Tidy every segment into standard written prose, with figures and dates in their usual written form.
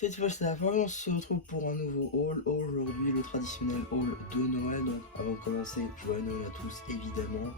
Cette fois c'est la fin, on se retrouve pour un nouveau haul. Aujourd'hui le traditionnel haul de Noël. Donc avant de commencer, joyeux Noël à tous évidemment,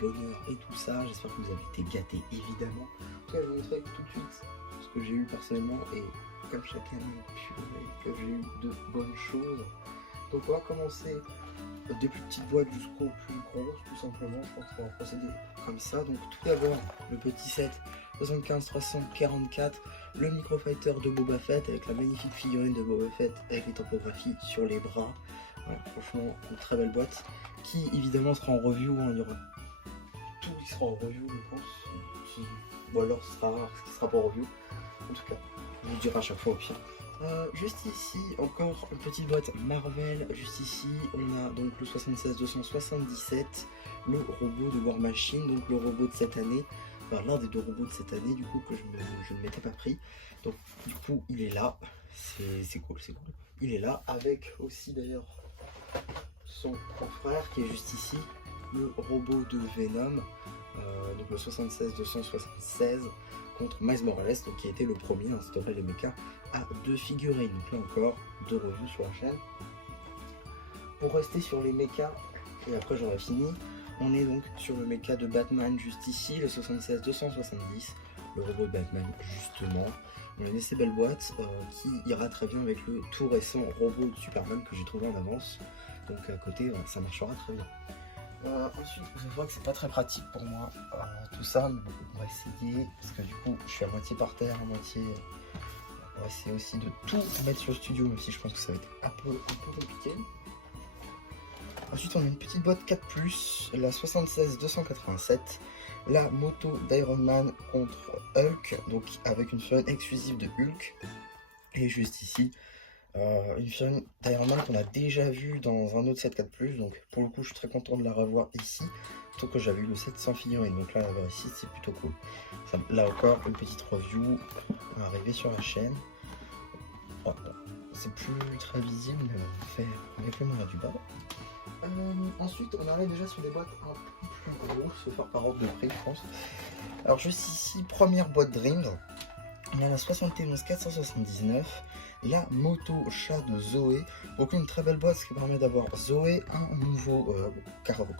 bonheur et tout ça. J'espère que vous avez été gâtés évidemment. En tout cas je vais vous montrer tout de suite ce que j'ai eu personnellement et comme chaque année, purée, que j'ai eu de bonnes choses. Donc on va commencer des plus petites boîtes jusqu'aux plus grosses tout simplement. Je pense qu'on va procéder comme ça. Donc tout d'abord le petit set 75-344, le Microfighter de Boba Fett avec la magnifique figurine de Boba Fett avec les topographies sur les bras. Voilà, franchement une très belle boîte qui évidemment sera en review, hein. Il y aura tout qui sera en review je pense, ou alors ce qui sera pas en review. En tout cas je vous dirai à chaque fois au pire. Juste ici, encore une petite boîte Marvel. Juste ici, on a donc le 76-277, le robot de War Machine, donc le robot de cette année, enfin l'un des deux robots de cette année, du coup, que je ne m'étais pas pris. Donc, du coup, il est là. C'est cool, c'est cool. Il est là, avec aussi d'ailleurs son confrère qui est juste ici, le robot de Venom, donc le 76-276 contre Miles Morales, donc qui a été le premier à instaurer les mechas à 2 figurines. Donc là encore, 2 reviews sur la chaîne. Pour rester sur les mechas, et après j'aurai fini, on est donc sur le mecha de Batman juste ici, le 76-270, le robot de Batman justement. On a une assez belle boîte qui ira très bien avec le tout récent robot de Superman que j'ai trouvé en avance. Donc à côté, ça marchera très bien. Ensuite, je vois que c'est pas très pratique pour moi tout ça, mais bon, on va essayer parce que du coup, je suis à moitié par terre, à moitié. On va essayer aussi de tout mettre sur le studio, même si je pense que ça va être un peu compliqué. Ensuite, on a une petite boîte 4+, la 76-287, la moto d'Iron Man contre Hulk, donc avec une figurine exclusive de Hulk. Et juste ici, une figurine d'Iron Man qu'on a déjà vue dans un autre set 4+, donc pour le coup je suis très content de la revoir ici, plutôt que j'avais eu le set sans figurine, donc là la voir ici c'est plutôt cool. Ça, là encore une petite review va arriver sur la chaîne. Oh, bon, c'est plus très visible mais on va faire avec le moyen du bas. Ensuite on arrive déjà sur des boîtes un peu plus grosses, se faire par ordre de prix je pense. Alors juste ici, première boîte Dreams, on a la 71-479, la moto chat de Zoé. Donc une très belle boîte, ce qui permet d'avoir Zoé, un nouveau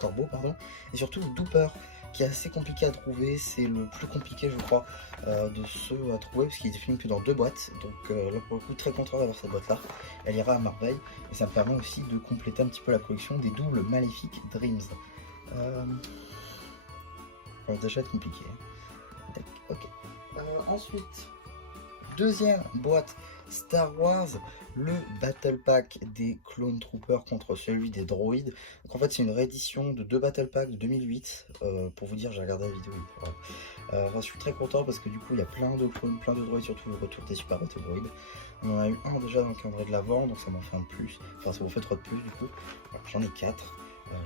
corbeau, pardon, et surtout Dooper, qui est assez compliqué à trouver. C'est le plus compliqué, je crois, de ceux à trouver, parce qu'il est disponible que dans 2 boîtes. Donc là, pour le coup, très content d'avoir cette boîte-là. Elle ira à merveille, et ça me permet aussi de compléter un petit peu la collection des doubles maléfiques Dreams. Ça va déjà être compliqué. Ok. Ensuite, deuxième boîte Star Wars, le Battle Pack des Clone Troopers contre celui des droïdes. Donc en fait c'est une réédition de 2 Battle Packs de 2008. Pour vous dire, j'ai regardé la vidéo. Je suis très content parce que du coup il y a plein de clones, plein de droïdes, surtout le retour des Super Battle Droids. On en a eu un déjà dans le calendrier de l'avant, donc ça m'en fait un de plus. Enfin ça m'en fait 3 de plus du coup. Voilà, j'en ai 4.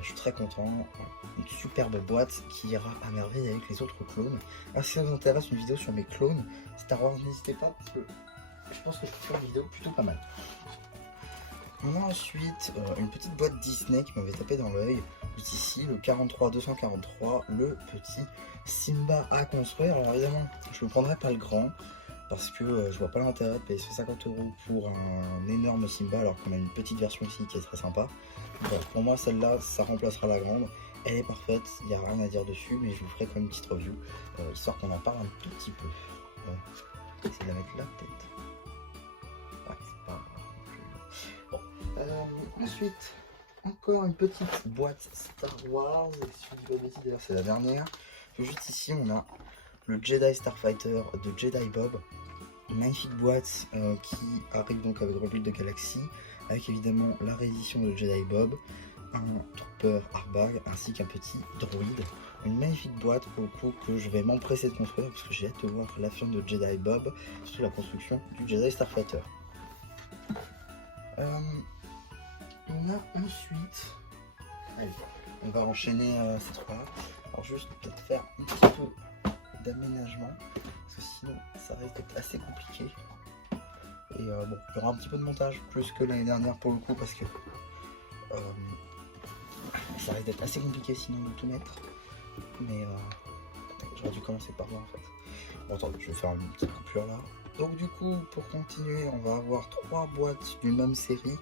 Je suis très content. Une superbe boîte qui ira à merveille avec les autres clones. Alors si ça vous intéresse une vidéo sur mes clones Star Wars, n'hésitez pas parce que je pense que je peux faire une vidéo plutôt pas mal. On a ensuite une petite boîte Disney qui m'avait tapé dans l'œil. Ici le 43-243, le petit Simba à construire. Alors évidemment je ne prendrai pas le grand parce que je vois pas l'intérêt de payer 150 € pour un énorme Simba alors qu'on a une petite version ici qui est très sympa. Bon, pour moi celle-là ça remplacera la grande. Elle est parfaite, il n'y a rien à dire dessus, mais je vous ferai quand même une petite review histoire qu'on en parle un tout petit peu. Essayer de la mettre là peut-être. Ouais, c'est pas bon. Ensuite, encore une petite boîte Star Wars. Si je dis pas de bêtises, d'ailleurs c'est la dernière. Juste ici on a le Jedi Starfighter de Jedi Bob. Une magnifique boîte qui arrive donc avec Rebuild de Galaxy, avec évidemment la réédition de Jedi Bob, un Trooper Arbag ainsi qu'un petit droïde. Une magnifique boîte pour le coup que je vais m'empresser de construire parce que j'ai hâte de voir la firme de Jedi Bob sur la construction du Jedi Starfighter. On a ensuite, allez, on va enchaîner ces trois. Alors juste peut-être faire un petit peu d'aménagement parce que sinon ça risque d'être assez compliqué. Et bon, il y aura un petit peu de montage plus que l'année dernière pour le coup parce que ça risque d'être assez compliqué sinon de tout mettre. Mais j'aurais dû commencer par là en fait. Bon, attendez, je vais faire une petite coupure là. Donc du coup, pour continuer, on va avoir 3 boîtes d'une même série.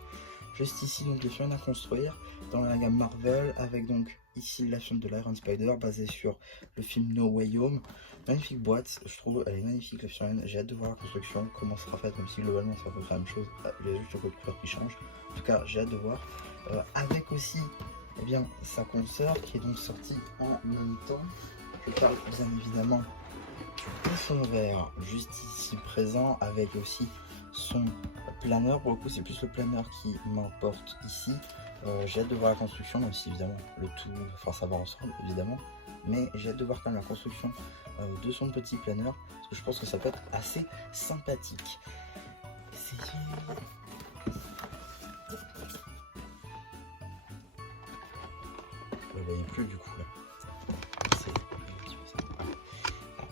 Juste ici, donc les figurines à construire dans la gamme Marvel, avec donc ici la chaîne de l'Iron Spider basée sur le film No Way Home. Magnifique boîte, je trouve, elle est magnifique la figurine. J'ai hâte de voir la construction, comment sera faite, même si globalement c'est à peu près la même chose. Il y a juste le code couleur qui change. En tout cas, j'ai hâte de voir. Avec aussi, eh bien, sa consœur qui est donc sortie en même temps. Je parle bien évidemment du poisson vert, juste ici présent, avec aussi son planeur. Pour le coup, c'est plus le planeur qui m'importe ici. J'ai hâte de voir la construction, même si évidemment le tout, enfin ça va ensemble évidemment, mais j'ai hâte de voir quand même la construction de son petit planeur, parce que je pense que ça peut être assez sympathique. Vous ne voyez plus du coup là.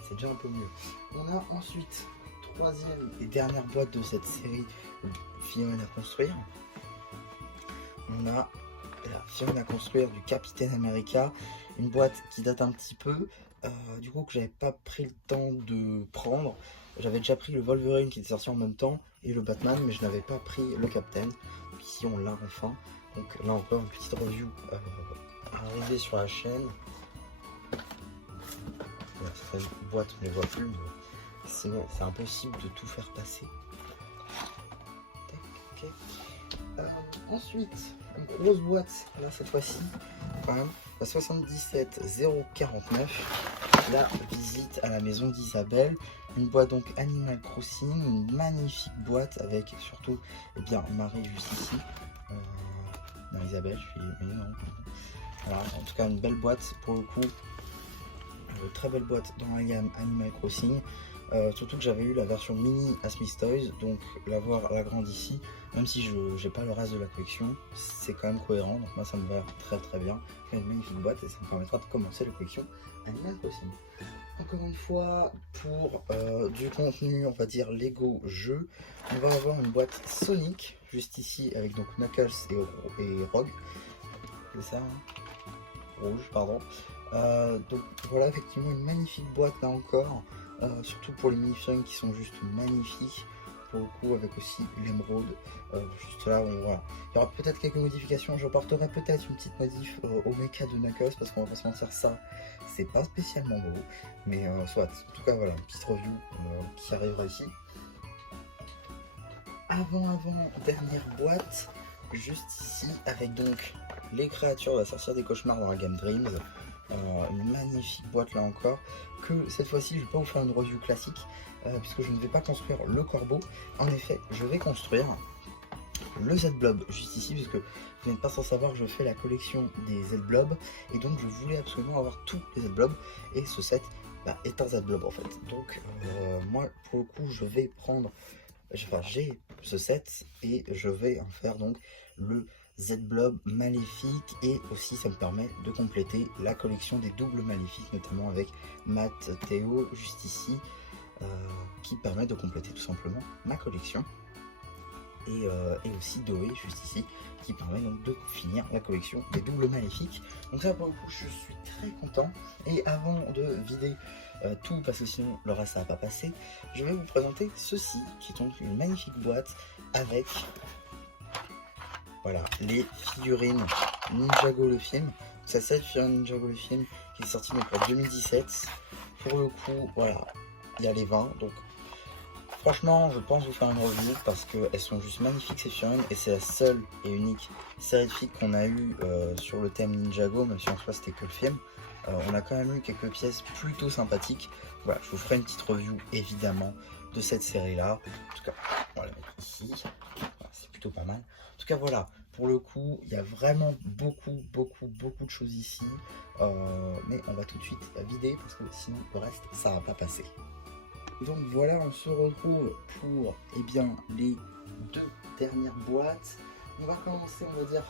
C'est déjà un peu mieux. On a ensuite troisième et dernière boîte de cette série figurines à construire. On a la figurine à construire du Capitaine America, une boîte qui date un petit peu, du coup que j'avais pas pris le temps de prendre. J'avais déjà pris le Wolverine qui était sorti en même temps et le Batman, mais je n'avais pas pris le Captain. Ici on l'a enfin. Donc là encore une petite review arrivée sur la chaîne. Voilà, cette boîte on ne les voit plus, mais sinon c'est impossible de tout faire passer. Okay. Ensuite, une grosse boîte, là cette fois-ci, quand même, la 77049, la visite à la maison d'Isabelle. Une boîte donc Animal Crossing, une magnifique boîte avec surtout, eh bien, Marie juste ici. Non, Isabelle, je suis. Mais non. Voilà, en tout cas, une belle boîte pour le coup. Très belle boîte dans la gamme Animal Crossing. Surtout que j'avais eu la version mini à Smith Toys, donc l'avoir la grande ici, même si je n'ai pas le reste de la collection, c'est quand même cohérent, donc moi ça me va très bien. C'est une magnifique boîte et ça me permettra de commencer la collection Animal Crossing. Encore une fois, pour du contenu, on va dire Lego jeu, on va avoir une boîte Sonic, juste ici, avec donc Knuckles et Rogue, c'est ça, hein, rouge, pardon. Donc voilà, effectivement une magnifique boîte là encore, surtout pour les mini-figurines qui sont juste magnifiques, pour le coup, avec aussi l'émeraude, juste là, voilà. Il y aura peut-être quelques modifications, je porterai peut-être une petite modif au mecha de Knuckles, parce qu'on va pas se mentir, ça c'est pas spécialement beau, mais soit, en tout cas voilà, une petite review qui arrivera ici. Avant dernière boîte, juste ici, avec donc les créatures de la sorcière des cauchemars dans la gamme Dreams. Une magnifique boîte là encore, que cette fois-ci je ne vais pas vous faire une review classique puisque je ne vais pas construire le corbeau. En effet, je vais construire le Z-Blob juste ici, puisque vous n'êtes pas sans savoir que je fais la collection des Z-Blob et donc je voulais absolument avoir tous les Z-Blob et ce set est un Z-Blob en fait. Donc moi pour le coup je vais prendre, enfin j'ai ce set et je vais en faire donc le Z-Blob maléfique, et aussi ça me permet de compléter la collection des doubles maléfiques, notamment avec Matt Théo juste ici, qui permet de compléter tout simplement ma collection, et aussi Doé juste ici, qui permet donc de finir la collection des doubles maléfiques. Donc ça pour le coup je suis très content, et avant de vider tout, parce que sinon le reste ça va pas passer, je vais vous présenter ceci, qui est donc une magnifique boîte avec voilà, les figurines Ninjago le film. C'est cette figurine Ninjago le film qui est sortie donc en 2017. Pour le coup, voilà, il y a les 20. Donc, franchement, je pense vous faire une review parce qu'elles sont juste magnifiques ces figurines. Et c'est la seule et unique série de figues qu'on a eu sur le thème Ninjago, même si en soi c'était que le film. On a quand même eu quelques pièces plutôt sympathiques. Voilà, je vous ferai une petite review évidemment de cette série là. En tout cas, on va la mettre ici. Voilà, c'est plutôt pas mal. En tout cas, voilà, pour le coup, il y a vraiment beaucoup de choses ici. Mais on va tout de suite vider parce que sinon le reste, ça va pas passer. Donc voilà, on se retrouve pour bien, les deux dernières boîtes. On va commencer, on va dire,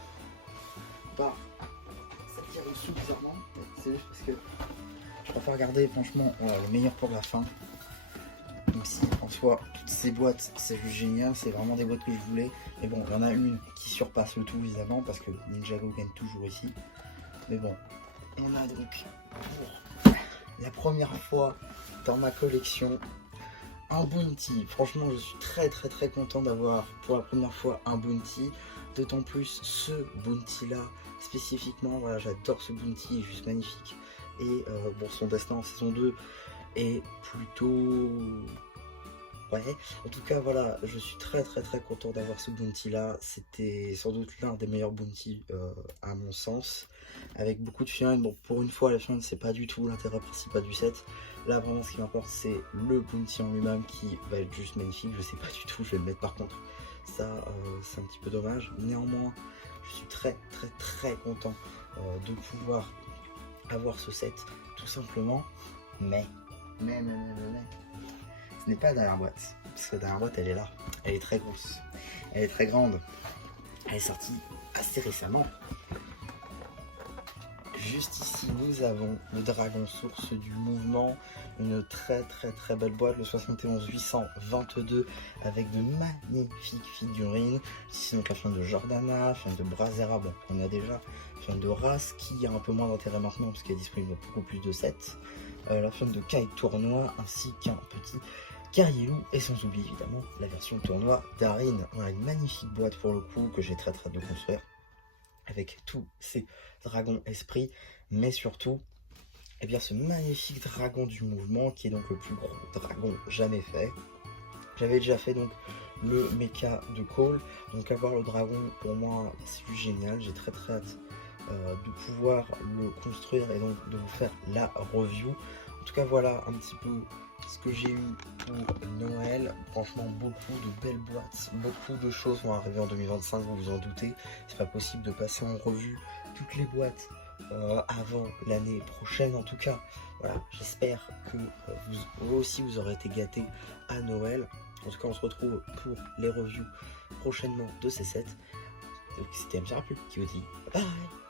par celle qui arrive sous bizarrement. C'est juste parce que je préfère garder franchement le meilleur pour la fin. Donc si en soi toutes ces boîtes c'est juste génial, c'est vraiment des boîtes que je voulais. Mais bon, il y en a une qui surpasse le tout évidemment parce que Ninjago gagne toujours ici. Mais bon, on a donc pour la première fois dans ma collection un bounty. Franchement, je suis très content d'avoir pour la première fois un bounty. D'autant plus ce bounty là spécifiquement. Voilà, j'adore ce bounty, il est juste magnifique. Et bon, son destin en saison 2 est plutôt... Ouais, en tout cas voilà, je suis très content d'avoir ce bounty là. C'était sans doute l'un des meilleurs bounty à mon sens, avec beaucoup de fions. Bon, pour une fois, la fion c'est pas du tout l'intérêt principal du set. Là vraiment, ce qui m'importe, c'est le bounty en lui-même qui va être juste magnifique. Je sais pas du tout, je vais le mettre par contre. Ça, c'est un petit peu dommage. Néanmoins, je suis très content de pouvoir avoir ce set, tout simplement. Mais, ce n'est pas la dernière boîte, parce que la dernière boîte elle est là, elle est très grosse, elle est très grande, elle est sortie assez récemment. Juste ici nous avons le dragon source du mouvement, une très belle boîte, le 71 822 avec de magnifiques figurines. Ici donc la fiole de Jordana, la fiole de Brazera, bon on a déjà, la fiole de Race qui a un peu moins d'intérêt maintenant parce qu'elle est disponible dans beaucoup plus de sets, la fiole de Kai Tournoi ainsi qu'un petit Carielou et sans oublier évidemment la version tournoi d'Arin. Voilà une magnifique boîte pour le coup que j'ai très hâte de construire avec tous ces dragons esprits, mais surtout eh bien ce magnifique dragon du mouvement qui est donc le plus gros dragon jamais fait. J'avais déjà fait donc le mecha de Cole, donc avoir le dragon pour moi c'est juste génial. J'ai très hâte de pouvoir le construire et donc de vous faire la review. En tout cas voilà un petit peu ce que j'ai eu pour Noël. Franchement beaucoup de belles boîtes, beaucoup de choses vont arriver en 2025, vous vous en doutez. C'est pas possible de passer en revue toutes les boîtes avant l'année prochaine. En tout cas voilà, j'espère que vous aussi vous aurez été gâtés à Noël. En tout cas on se retrouve pour les reviews prochainement de ces sets. Donc c'était MJ Rapu qui vous dit bye bye.